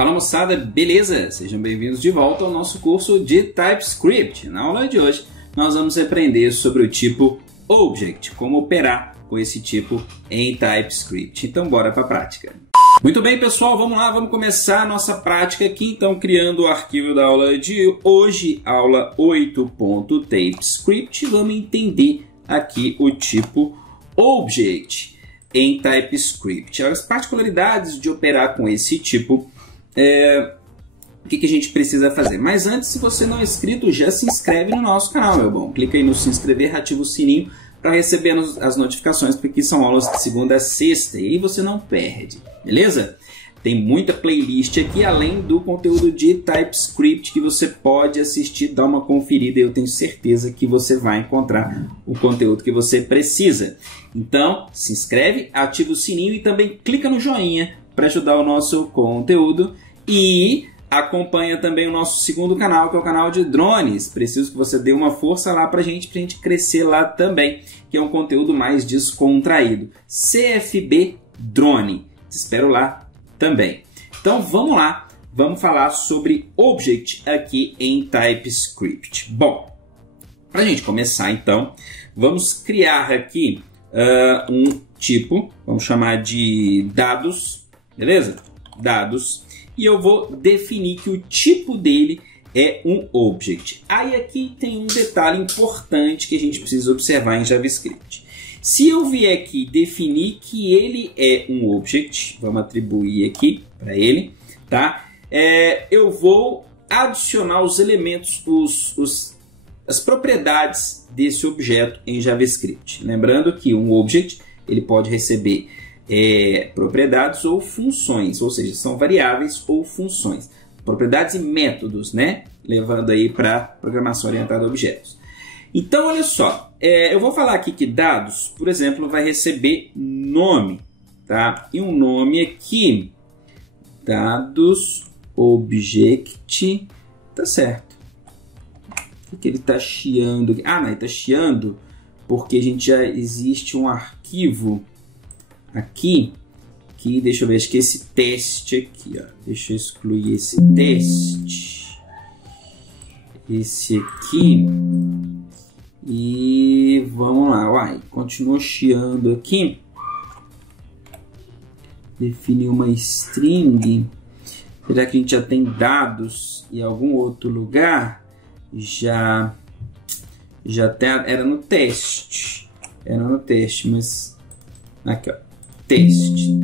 Fala moçada, beleza? Sejam bem-vindos de volta ao nosso curso de TypeScript. Na aula de hoje nós vamos aprender sobre o tipo Object, como operar com esse tipo em TypeScript. Então bora para a prática. Muito bem pessoal, vamos lá, vamos começar a nossa prática aqui, então criando o arquivo da aula de hoje, aula 8.TypeScript, vamos entender aqui o tipo Object em TypeScript. As particularidades de operar com esse tipo, o que a gente precisa fazer? Mas antes, se você não é inscrito, já se inscreve no nosso canal, meu bom. Clica aí no se inscrever, ativa o sininho para receber as notificações, porque são aulas de segunda a sexta e aí você não perde, beleza? Tem muita playlist aqui, além do conteúdo de TypeScript que você pode assistir, dar uma conferida e eu tenho certeza que você vai encontrar o conteúdo que você precisa. Então, se inscreve, ativa o sininho e também clica no joinha para ajudar o nosso conteúdo e acompanha também o nosso segundo canal, que é o canal de drones. Preciso que você dê uma força lá para a gente crescer lá também, que é um conteúdo mais descontraído. CFB Drone. Te espero lá também. Então vamos lá, vamos falar sobre Object aqui em TypeScript. Bom, para a gente começar então, vamos criar aqui um tipo, vamos chamar de dados, beleza? Dados. E eu vou definir que o tipo dele é um Object. Aí aqui tem um detalhe importante que a gente precisa observar em JavaScript. Se eu vier aqui definir que ele é um Object, vamos atribuir aqui para ele, tá? Eu vou adicionar os elementos, as propriedades desse objeto em JavaScript. Lembrando que um Object ele pode receber propriedades ou funções, ou seja, são variáveis ou funções. Propriedades e métodos, né? Levando aí para programação orientada a objetos. Então, olha só, eu vou falar aqui que dados, por exemplo, vai receber nome, tá? E um nome aqui, dados object, tá certo. O que ele está chiando aqui? Ah, não, ele está chiando porque a gente já existe um arquivo aqui, que deixa eu ver, acho que esse teste aqui, ó, deixa eu excluir esse teste, esse aqui, e vamos lá, uai, continua chiando aqui, definir uma string, será que a gente já tem dados em algum outro lugar? Já até era no teste, mas aqui, ó, teste.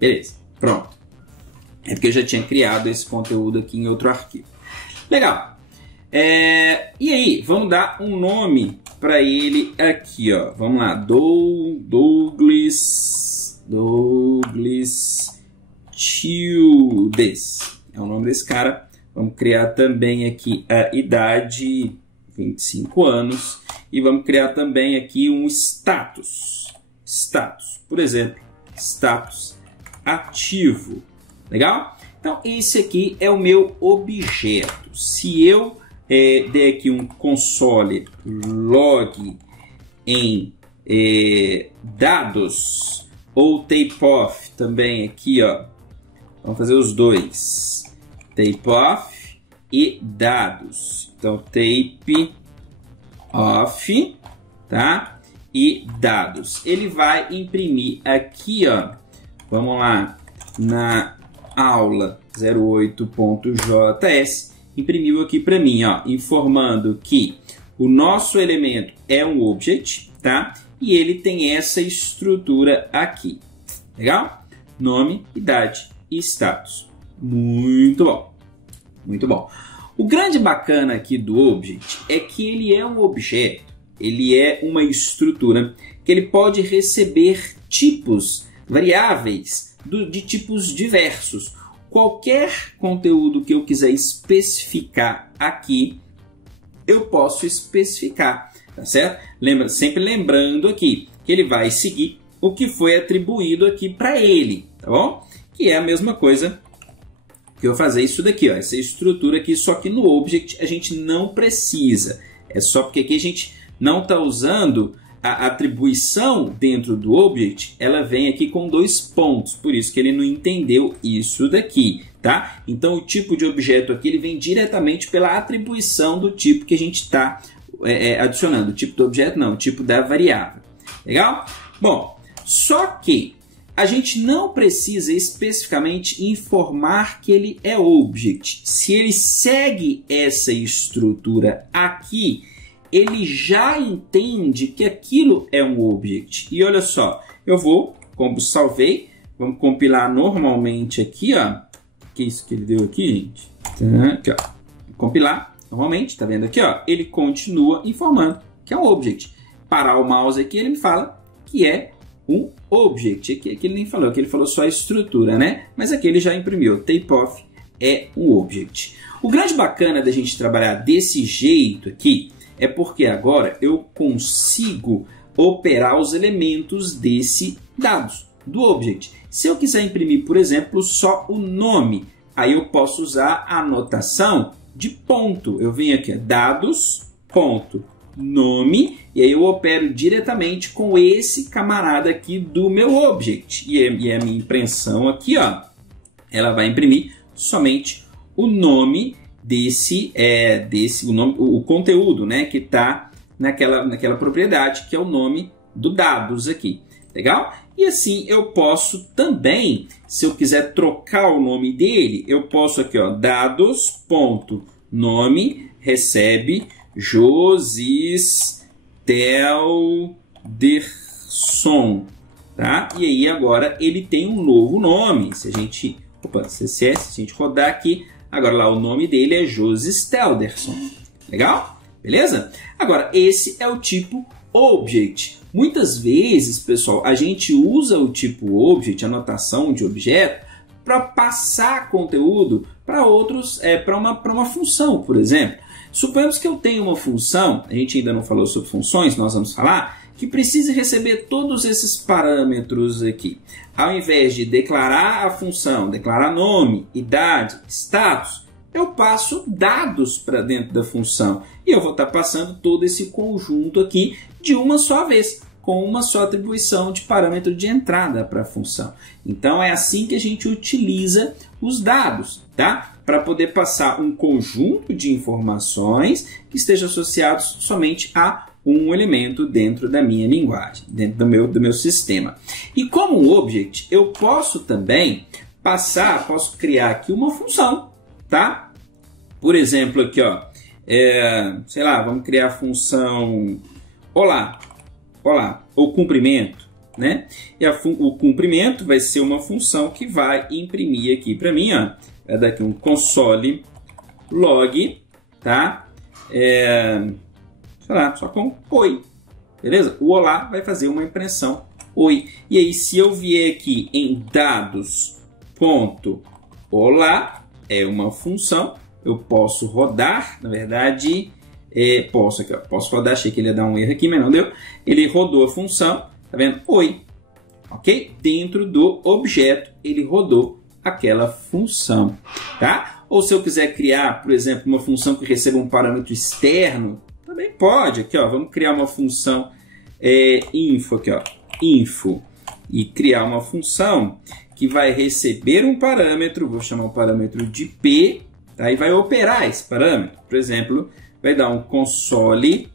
Beleza, pronto. É porque eu já tinha criado esse conteúdo aqui em outro arquivo. Legal. E aí, vamos dar um nome para ele aqui, ó. Vamos lá, Douglas Tildes. É o nome desse cara. Vamos criar também aqui a idade, 25 anos. E vamos criar também aqui um status. Por exemplo, status ativo. Legal? Então, esse aqui é o meu objeto. Se eu der aqui um console log em dados ou takeoff também aqui, ó. Vamos fazer os dois. Takeoff e dados. Então, tape off, tá? E dados. Ele vai imprimir aqui, ó. Vamos lá, na aula 08.js, imprimiu aqui para mim, ó, informando que o nosso elemento é um object, tá? E ele tem essa estrutura aqui. Legal? Nome, idade e status. Muito bom. Muito bom. O grande bacana aqui do object é que ele é um objeto, ele é uma estrutura que ele pode receber tipos, variáveis de tipos diversos. Qualquer conteúdo que eu quiser especificar aqui, eu posso especificar, tá certo? Sempre lembrando aqui que ele vai seguir o que foi atribuído aqui para ele, tá bom? Que é a mesma coisa que eu fazer isso daqui, ó, essa estrutura aqui, só que no Object a gente não precisa. É só porque aqui a gente não está usando a atribuição dentro do object, ela vem aqui com 2 pontos, por isso que ele não entendeu isso daqui, tá? Então, o tipo de objeto aqui ele vem diretamente pela atribuição do tipo que a gente está adicionando. O tipo do objeto não, o tipo da variável. Legal? Bom, só que a gente não precisa especificamente informar que ele é object. Se ele segue essa estrutura aqui, ele já entende que aquilo é um object. E olha só, eu vou, como salvei, vamos compilar normalmente aqui, ó. Que é isso que ele deu aqui, gente? Tá, aqui, ó. Compilar normalmente, tá vendo aqui, ó? Ele continua informando que é um object. Parar o mouse aqui, ele me fala que é um object. Aqui ele nem falou, aqui ele falou só a estrutura, né? Mas aqui ele já imprimiu. Tapeoff é um object. O grande bacana da gente trabalhar desse jeito aqui é porque agora eu consigo operar os elementos desse dados, do object. Se eu quiser imprimir, por exemplo, só o nome, aí eu posso usar a anotação de ponto. Eu venho aqui, dados, ponto, nome, e aí eu opero diretamente com esse camarada aqui do meu object. E a minha impressão aqui, ó, ela vai imprimir somente o nome o conteúdo, né, que está naquela propriedade, que é o nome do dados aqui. Legal? E assim eu posso também, se eu quiser trocar o nome dele, eu posso aqui, ó, dados.nome recebe Josistelderson, tá? E aí agora ele tem um novo nome. Se a gente, se a gente rodar aqui, agora lá o nome dele é Josistelderson. Legal? Beleza? Agora, esse é o tipo object. Muitas vezes, pessoal, a gente usa o tipo object, a notação de objeto, para passar conteúdo para outros, para uma função, por exemplo. Suponhamos que eu tenho uma função, a gente ainda não falou sobre funções, nós vamos falar, que precisa receber todos esses parâmetros aqui. Ao invés de declarar a função, declarar nome, idade, status, eu passo dados para dentro da função. E eu vou estar passando todo esse conjunto aqui de uma só vez, com uma só atribuição de parâmetro de entrada para a função. Então é assim que a gente utiliza os dados, tá? Para poder passar um conjunto de informações que estejam associados somente a um elemento dentro da minha linguagem, dentro do meu sistema. E como object, eu posso também posso criar aqui uma função, tá? Por exemplo, aqui, ó, sei lá, vamos criar a função olá, ou cumprimento, né? E o cumprimento vai ser uma função que vai imprimir aqui para mim, ó, vai dar aqui um console log, tá? Sei lá, só com oi, beleza? O olá vai fazer uma impressão oi. E aí, se eu vier aqui em dados.olá, é uma função, eu posso rodar, na verdade, posso rodar, achei que ele ia dar um erro aqui, mas não deu. Ele rodou a função, tá vendo? Oi, ok? Dentro do objeto, ele rodou aquela função, tá? Ou se eu quiser criar, por exemplo, uma função que receba um parâmetro externo, também pode. Aqui, ó, vamos criar uma função info, aqui, ó, info, e criar uma função que vai receber um parâmetro, vou chamar o parâmetro de P, tá? E vai operar esse parâmetro. Por exemplo, vai dar um console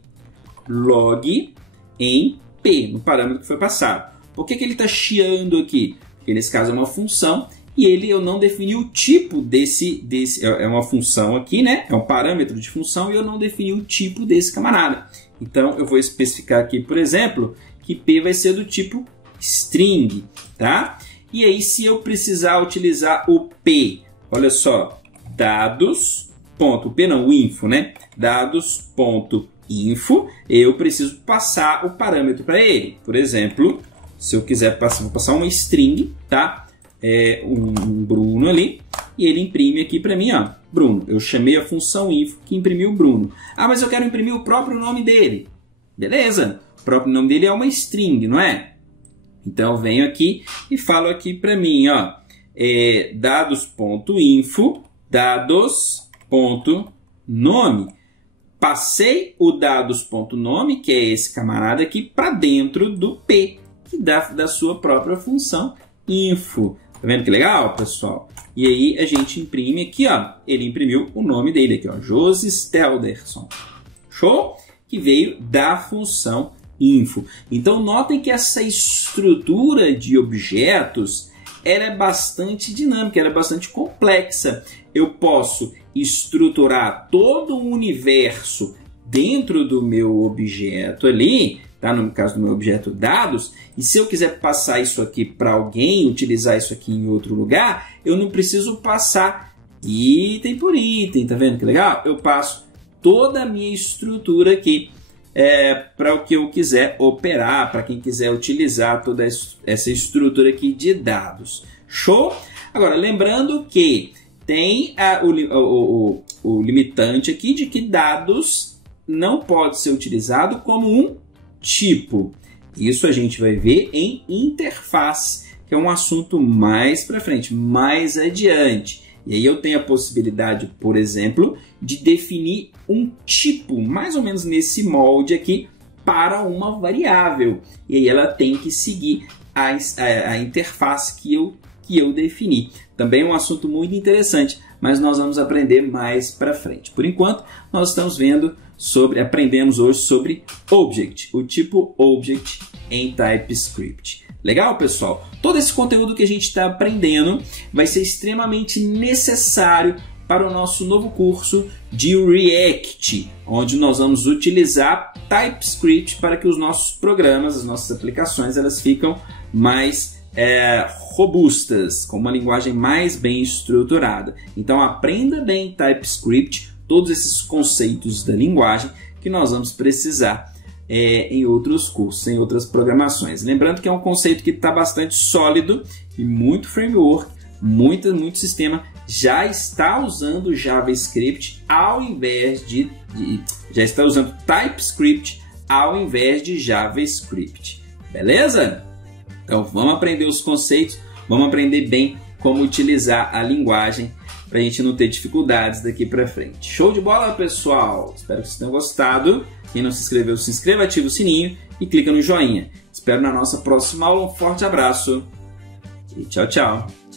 log em P, no parâmetro que foi passado. Por que ele está chiando aqui? Porque nesse caso é uma função e eu não defini o tipo desse é uma função aqui, né? É um parâmetro de função e eu não defini o tipo desse camarada. Então eu vou especificar aqui, por exemplo, que P vai ser do tipo string, tá? E aí, se eu precisar utilizar o P, olha só, o info, né? Dados.info, eu preciso passar o parâmetro para ele. Por exemplo, se eu quiser vou passar uma string, tá? Um Bruno ali, e ele imprime aqui para mim, ó, Bruno. Eu chamei a função info que imprimiu o Bruno. Ah, mas eu quero imprimir o próprio nome dele. Beleza, o próprio nome dele é uma string, não é? Então eu venho aqui e falo aqui para mim, ó, dados.info, dados.nome. passei o dados.nome, que é esse camarada aqui, para dentro do P, que dá da sua própria função info. Tá vendo que legal, pessoal? E aí a gente imprime aqui, ó, ele imprimiu o nome dele aqui, ó, Josi Stelderson. Show? Que veio da função info. Então notem que essa estrutura de objetos ela é bastante dinâmica, ela é bastante complexa. Eu posso estruturar todo o universo dentro do meu objeto ali, tá? No caso do meu objeto dados, e se eu quiser passar isso aqui para alguém, utilizar isso aqui em outro lugar, eu não preciso passar item por item, tá vendo que legal? Eu passo toda a minha estrutura aqui para o que eu quiser operar, para quem quiser utilizar toda essa estrutura aqui de dados. Show? Agora, lembrando que tem o limitante aqui de que dados não pode ser utilizado como um tipo. Isso a gente vai ver em interface, que é um assunto mais para frente, mais adiante. E aí eu tenho a possibilidade, por exemplo, de definir um tipo, mais ou menos nesse molde aqui, para uma variável. E aí ela tem que seguir a interface que eu defini. Também é um assunto muito interessante, mas nós vamos aprender mais para frente. Por enquanto, nós estamos aprendemos hoje sobre Object, o tipo Object em TypeScript. Legal, pessoal? Todo esse conteúdo que a gente está aprendendo vai ser extremamente necessário para o nosso novo curso de React, onde nós vamos utilizar TypeScript para que os nossos programas, as nossas aplicações, elas ficam mais robustas, com uma linguagem mais bem estruturada. Então aprenda bem TypeScript, todos esses conceitos da linguagem que nós vamos precisar em outros cursos, em outras programações. Lembrando que é um conceito que está bastante sólido e muito framework, muito sistema já está usando JavaScript ao invés já está usando TypeScript ao invés de JavaScript. Beleza? Então vamos aprender os conceitos, vamos aprender bem como utilizar a linguagem para a gente não ter dificuldades daqui para frente. Show de bola, pessoal! Espero que vocês tenham gostado. Quem não se inscreveu, se inscreva, ativa o sininho e clica no joinha. Espero na nossa próxima aula. Um forte abraço e tchau, tchau!